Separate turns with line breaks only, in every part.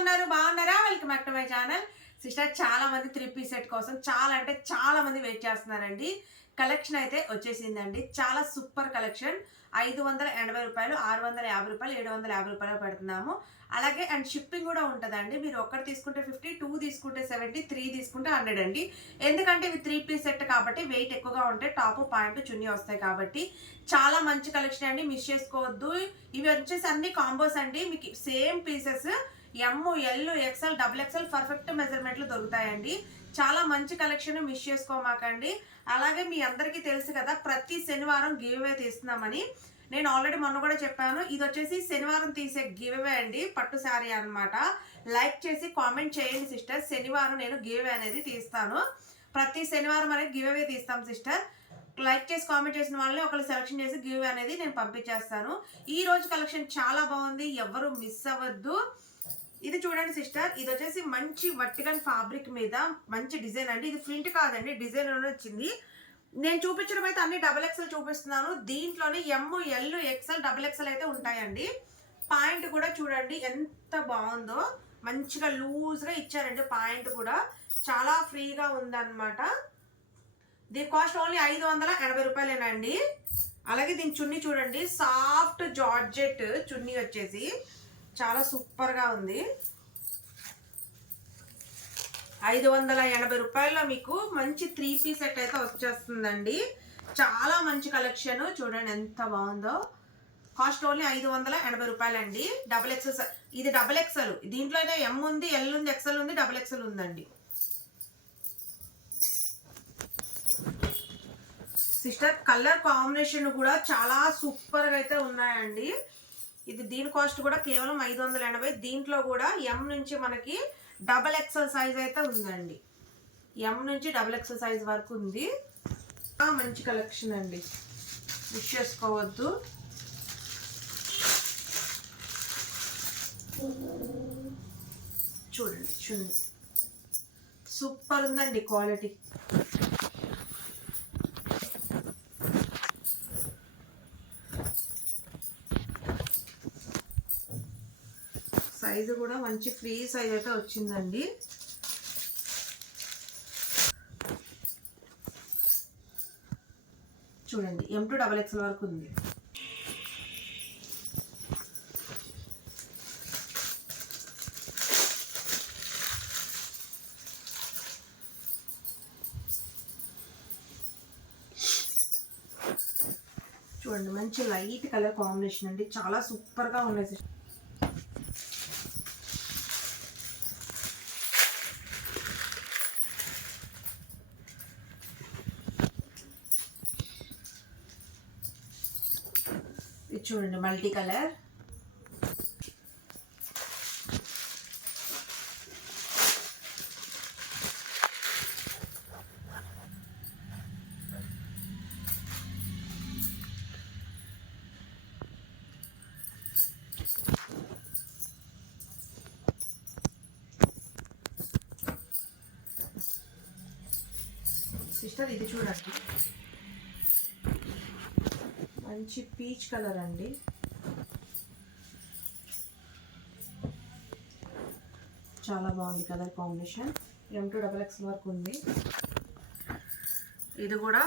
ఉన్నారు? బాగున్నారా? Welcome back to my channel sister చాలా మంది త్రీ పీస్ సెట్ కోసం చాలా అంటే చాలా మంది వెయిట్ చేస్తున్నారండి. కలెక్షన్ అయితే వచ్చేసిందండి. చాలా సూపర్ కలెక్షన్ ఐదు వందల ఎనభై రూపాయలు ఆరు వందల యాభై రూపాయలు ఏడు వందల యాభై రూపాయలు పెడుతున్నాము. అలాగే అండ్ షిప్పింగ్ కూడా ఉంటుందండి. మీరు ఒక్కటి తీసుకుంటే ఫిఫ్టీ టూ తీసుకుంటే సెవెంటీ త్రీ తీసుకుంటే హండ్రెడ్ అండి. ఎందుకంటే ఇవి త్రీ పీస్ సెట్ కాబట్టి వెయిట్ ఎక్కువగా ఉంటే టాప్ పాయింట్ చున్నీ వస్తాయి కాబట్టి చాలా మంచి కలెక్షన్ అండి. మిస్ చేసుకోవద్దు. ఇవి వచ్చేసి అన్ని కాంబోస్ అండి. మీకు same pieces M L XL double XL perfect మెజర్మెంట్లు దొరుకుతాయండి. చాలా మంచి కలెక్షన్ మిస్ చేసుకోమాకండి. అలాగే మీ అందరికీ తెలుసు కదా ప్రతి శనివారం గివ్వే తీస్తున్నామని. నేను ఆల్రెడీ మొన్న కూడా చెప్పాను ఇది వచ్చేసి శనివారం తీసే గివ్వే అండి పట్టు శారీ అనమాట లైక్ చేసి కామెంట్ చేయండి సిస్టర్ శనివారం నేను గివ్వే అనేది తీస్తాను. ప్రతి శనివారం అనేది గివ్వే తీస్తాం సిస్టర్ లైక్ చేసి కామెంట్ చేసిన వాళ్ళని ఒకరు సెలెక్షన్ చేసి గివ్ అనేది నేను పంపించేస్తాను. ఈ రోజు కలెక్షన్ చాలా బాగుంది ఎవరు మిస్ అవ్వద్దు. ఇది చూడండి సిస్టర్ ఇది వచ్చేసి మంచి వర్టికల్ ఫ్యాబ్రిక్ మీద మంచి డిజైన్ అండి. ఇది ప్రింట్ కాదండి డిజైన్ వచ్చింది. నేను చూపించడం అయితే అన్ని డబల్ ఎక్స్ఎల్ చూపిస్తున్నాను. దీంట్లోనే M L XL double XL అయితే ఉంటాయండి. పాయింట్ కూడా చూడండి ఎంత బాగుందో. మంచిగా లూజ్గా ఇచ్చారండి పాయింట్ కూడా. చాలా ఫ్రీగా ఉందన్నమాట. దీని కాస్ట్ ఓన్లీ ఐదు వందల ఎనభై రూపాయలేనండి. అలాగే దీని చున్నీ చూడండి సాఫ్ట్ జార్జెట్ చున్నీ వచ్చేసి. చాలా సూపర్గా ఉంది. ఐదు వందల ఎనభై రూపాయల్లో మీకు మంచి త్రీ పీస్ సెట్ అయితే వచ్చేస్తుందండి. చాలా మంచి కలెక్షన్. చూడండి ఎంత బాగుందో. కాస్ట్ ఓన్లీ ఐదు వందల ఎనభై రూపాయలండి. డబుల్ ఎక్సెల్ ఇది డబుల్ ఎక్సెల్ దీంట్లోనే ఎం ఉంది ఎల్ ఉంది ఎక్సెల్ ఉంది డబుల్ ఎక్సెల్ ఉందండి. సిస్టర్ కలర్ కాంబినేషన్ కూడా చాలా సూపర్గా అయితే ఉన్నాయండి. ఇది దీని కాస్ట్ కూడా కేవలం ఐదు వందల ఎనభై. దీంట్లో కూడా ఎం నుంచి మనకి డబల్ ఎక్సెల్ సైజ్ అయితే ఉందండి. ఎం నుంచి డబల్ ఎక్సెల్ సైజ్ వరకు ఉంది. మంచి కలెక్షన్ అండి. మిస్ చేసుకోవద్దు. చూడండి చూడండి. సూపర్ ఉందండి క్వాలిటీ. సైజు కూడా మంచి ఫ్రీ సైజ్ అయితే వచ్చిందండి. చూడండి ఎం టు డబల్ ఎక్స్ఎల్ వరకు ఉంది. చూడండి మంచి లైట్ కలర్ కాంబినేషన్ అండి. చాలా సూపర్గా ఉన్నాయి. చూడండి మల్టీ కలర్. సిస్టర్ ఇది చూడండి. మంచి పీచ్ కలర్ అండి. చాలా బాగుంది colour combination. M to double X వరకు ఉంది. ఇది కూడా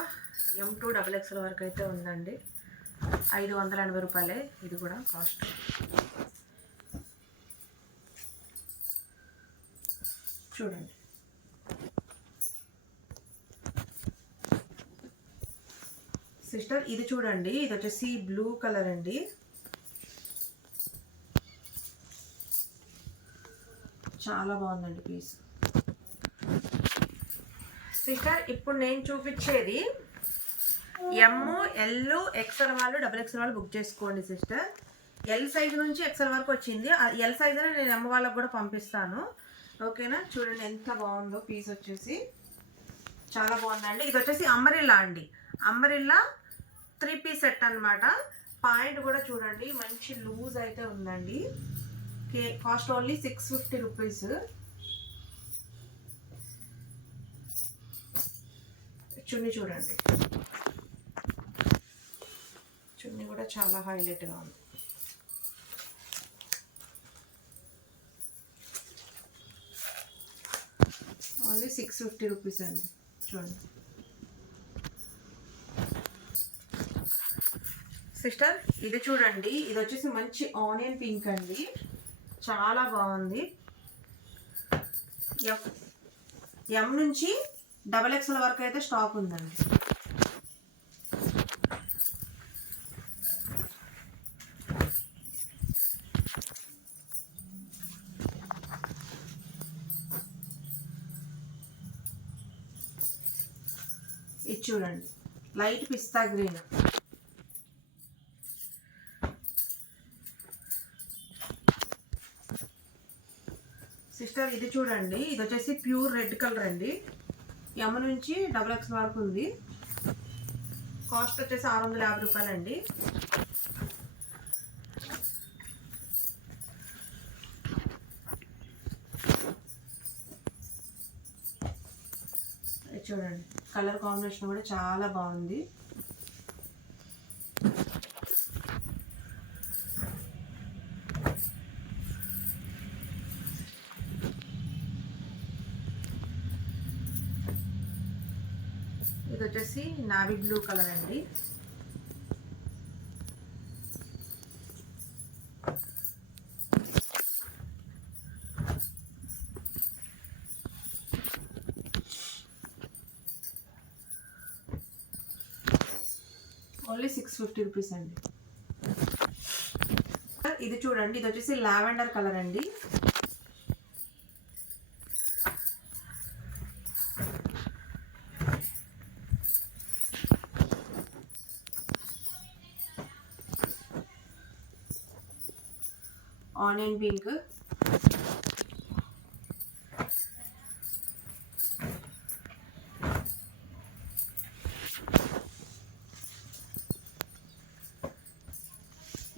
ఎం టూ డబల్ ఎక్స్ఎల్ వరకు అయితే ఉందండి. ఐదు వందల ఎనభై రూపాయలే ఇది కూడా కాస్ట్. చూడండి. సిస్టర్ ఇది చూడండి ఇది వచ్చేసి బ్లూ కలర్ అండి. చాలా బాగుందండి పీస్. సిస్టర్ ఇప్పుడు నేను చూపించేది ఎమ్ ఎల్ ఎక్స్ఎల్ వాళ్ళు డబుల్ ఎక్స్ఎల్ వాళ్ళు బుక్ చేసుకోండి సిస్టర్. ఎల్ సైజ్ నుంచి ఎక్స్ఎల్ వరకు వచ్చింది. ఎల్ సైజ్ నేను ఎమ్ వాళ్ళకి కూడా పంపిస్తాను. ఓకేనా? చూడండి ఎంత బాగుందో పీస్ వచ్చేసి. చాలా బాగుందండి. ఇది వచ్చేసి అమ్మరిల్లా అండి. అంబరిల్లా త్రీ పీస్ సెట్ అనమాట పాయింట్ కూడా చూడండి మంచి లూజ్ అయితే ఉందండి. కే cost only six fifty rupees. చున్నీ చూడండి. చున్నీ కూడా చాలా హైలైట్గా ఉంది. ఓన్లీ సిక్స్ ఫిఫ్టీ రూపీస్ అండి. చూడండి. సిస్టర్ ఇది చూడండి. ఇది వచ్చేసి మంచి ఆనియన్ పింక్ అండి. చాలా బాగుంది. ఎం ఎం నుంచి డబల్ ఎక్స్ఎల్ వరకు అయితే స్టాక్ ఉందండి. ఇది చూడండి. Light pista green. ఇది చూడండి ఇది వచ్చేసి ప్యూర్ రెడ్ కలర్ అండి. ఎమ్మ నుంచి డబుల్ ఎక్స్ వరకు ఉంది. కాస్ట్ వచ్చేసి ఆరు వందల యాభై రూపాయలండి. చూడండి కలర్ కాంబినేషన్ కూడా చాలా బాగుంది ఇది వచ్చేసి నావీ బ్లూ కలర్ అండి. ఓన్లీ సిక్స్ ఫిఫ్టీ రూపీస్ అండి. ఇది చూడండి ఇది వచ్చేసి లావెండర్ కలర్ అండి. Onion pink.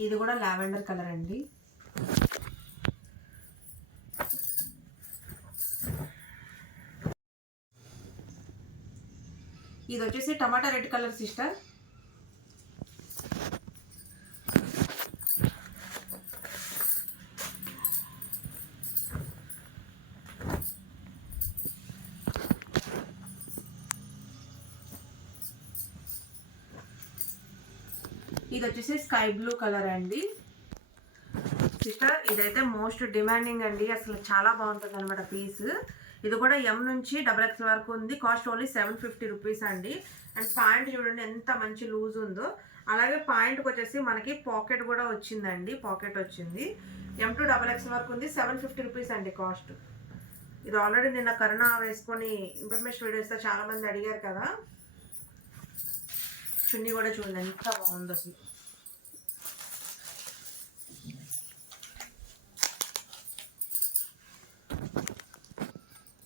ఇది కూడా లావెండర్ కలర్ అండి. ఇది వచ్చేసి టమాటా రెడ్ కలర్ సిస్టర్. ఇది వచ్చేసి స్కై బ్లూ కలర్ అండి. సిస్టర్ ఇదైతే మోస్ట్ డిమాండింగ్ అండి. అసలు చాలా బాగుంటుంది అనమాట పీస్. ఇది కూడా ఎం నుంచి డబల్ ఎక్స్ వరకు ఉంది. Cost only seven fifty rupees అండి. అండ్ పాయింట్ చూడండి ఎంత మంచి లూజ్ ఉందో. అలాగే పాయింట్కి వచ్చేసి మనకి పాకెట్ కూడా వచ్చిందండి. పాకెట్ వచ్చింది. ఎం టు డబల్ ఎక్స్ వరకు ఉంది. సెవెన్ ఫిఫ్టీ రూపీస్ అండి కాస్ట్. ఇది ఆల్రెడీ నిన్న కరుణ వేసుకొని ఇన్ఫర్మేషన్ వీడియోస్తో చాలా మంది అడిగారు కదా. చున్నీ కూడా చూడండి ఎంత బాగుంది అసలు.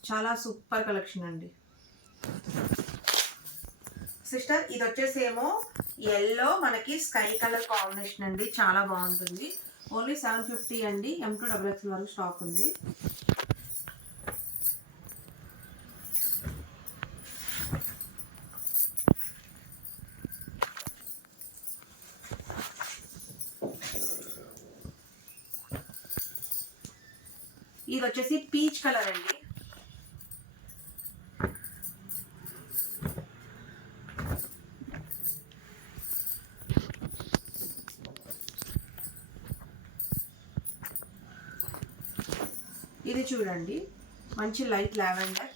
చాలా సూపర్ కలెక్షన్ అండి. సిస్టర్ ఇది వచ్చేసి ఏమో ఎల్లో మనకి స్కై కలర్ కాంబినేషన్ అండి. చాలా బాగుంటుంది. ఓన్లీ సెవెన్ ఫిఫ్టీ అండి. ఎం టూ డబుల్ ఎక్స్ వరకు స్టాక్ ఉంది. వచ్చేసి పీచ్ కలర్ అండి. ఇది చూడండి మంచి లైట్ లావెండర్.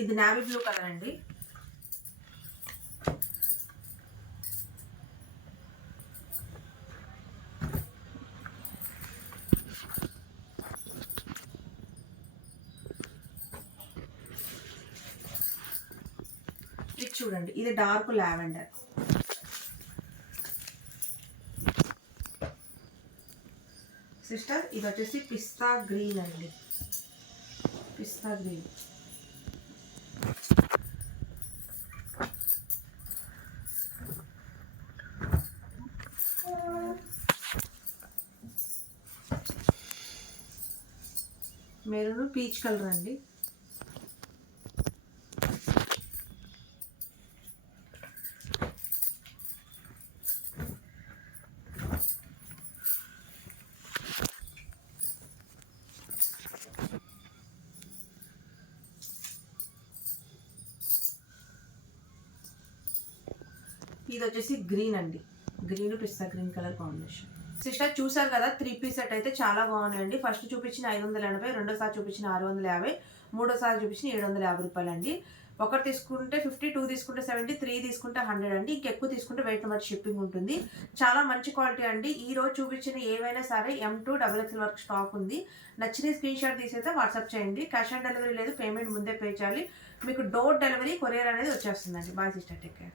ఇది నావీ బ్లూ కలర్ అండి. ఇది చూడండి ఇది డార్క్ లావెండర్. సిస్టర్ ఇది వచ్చేసి పిస్తా గ్రీన్ అండి. Pista green. Maroon peach colour అండి. ఇది వచ్చేసి గ్రీన్ అండి. Green pista green colour combination. Sister చూసారు కదా త్రీ పీస్ సెట్ అయితే చాలా బాగున్నాయండి. ఫస్ట్ చూపించిన ఐదు వందల ఎనభై రెండోసారి చూపించిన ఆరు వందల యాభై మూడోసారి చూపించిన ఏడు వందల యాభై రూపాయలు అండి ఒకటి తీసుకుంటే ఫిఫ్టీ టూ తీసుకుంటే సెవెంటీ త్రీ తీసుకుంటే హండ్రెడ్ అండి. ఇంకెక్కువ తీసుకుంటే వెయిట్ నెంబర్ షిప్పింగ్ ఉంటుంది. చాలా మంచి క్వాలిటీ అండి. ఈ రోజు చూపించిన ఏవైనా సరే ఎం టూ డబుల్ ఎక్స్ఎల్ వరకు స్టాక్ ఉంది. నచ్చిన స్క్రీన్ షాట్ తీసైతే వాట్సాప్ చేయండి. క్యాష్ ఆన్ డెలివరీ లేదు పేమెంట్ ముందే పే చేయాలి. మీకు డోర్ డెలివరీ కొరియర్ అనేది వచ్చేస్తుందండి. Bye sister take care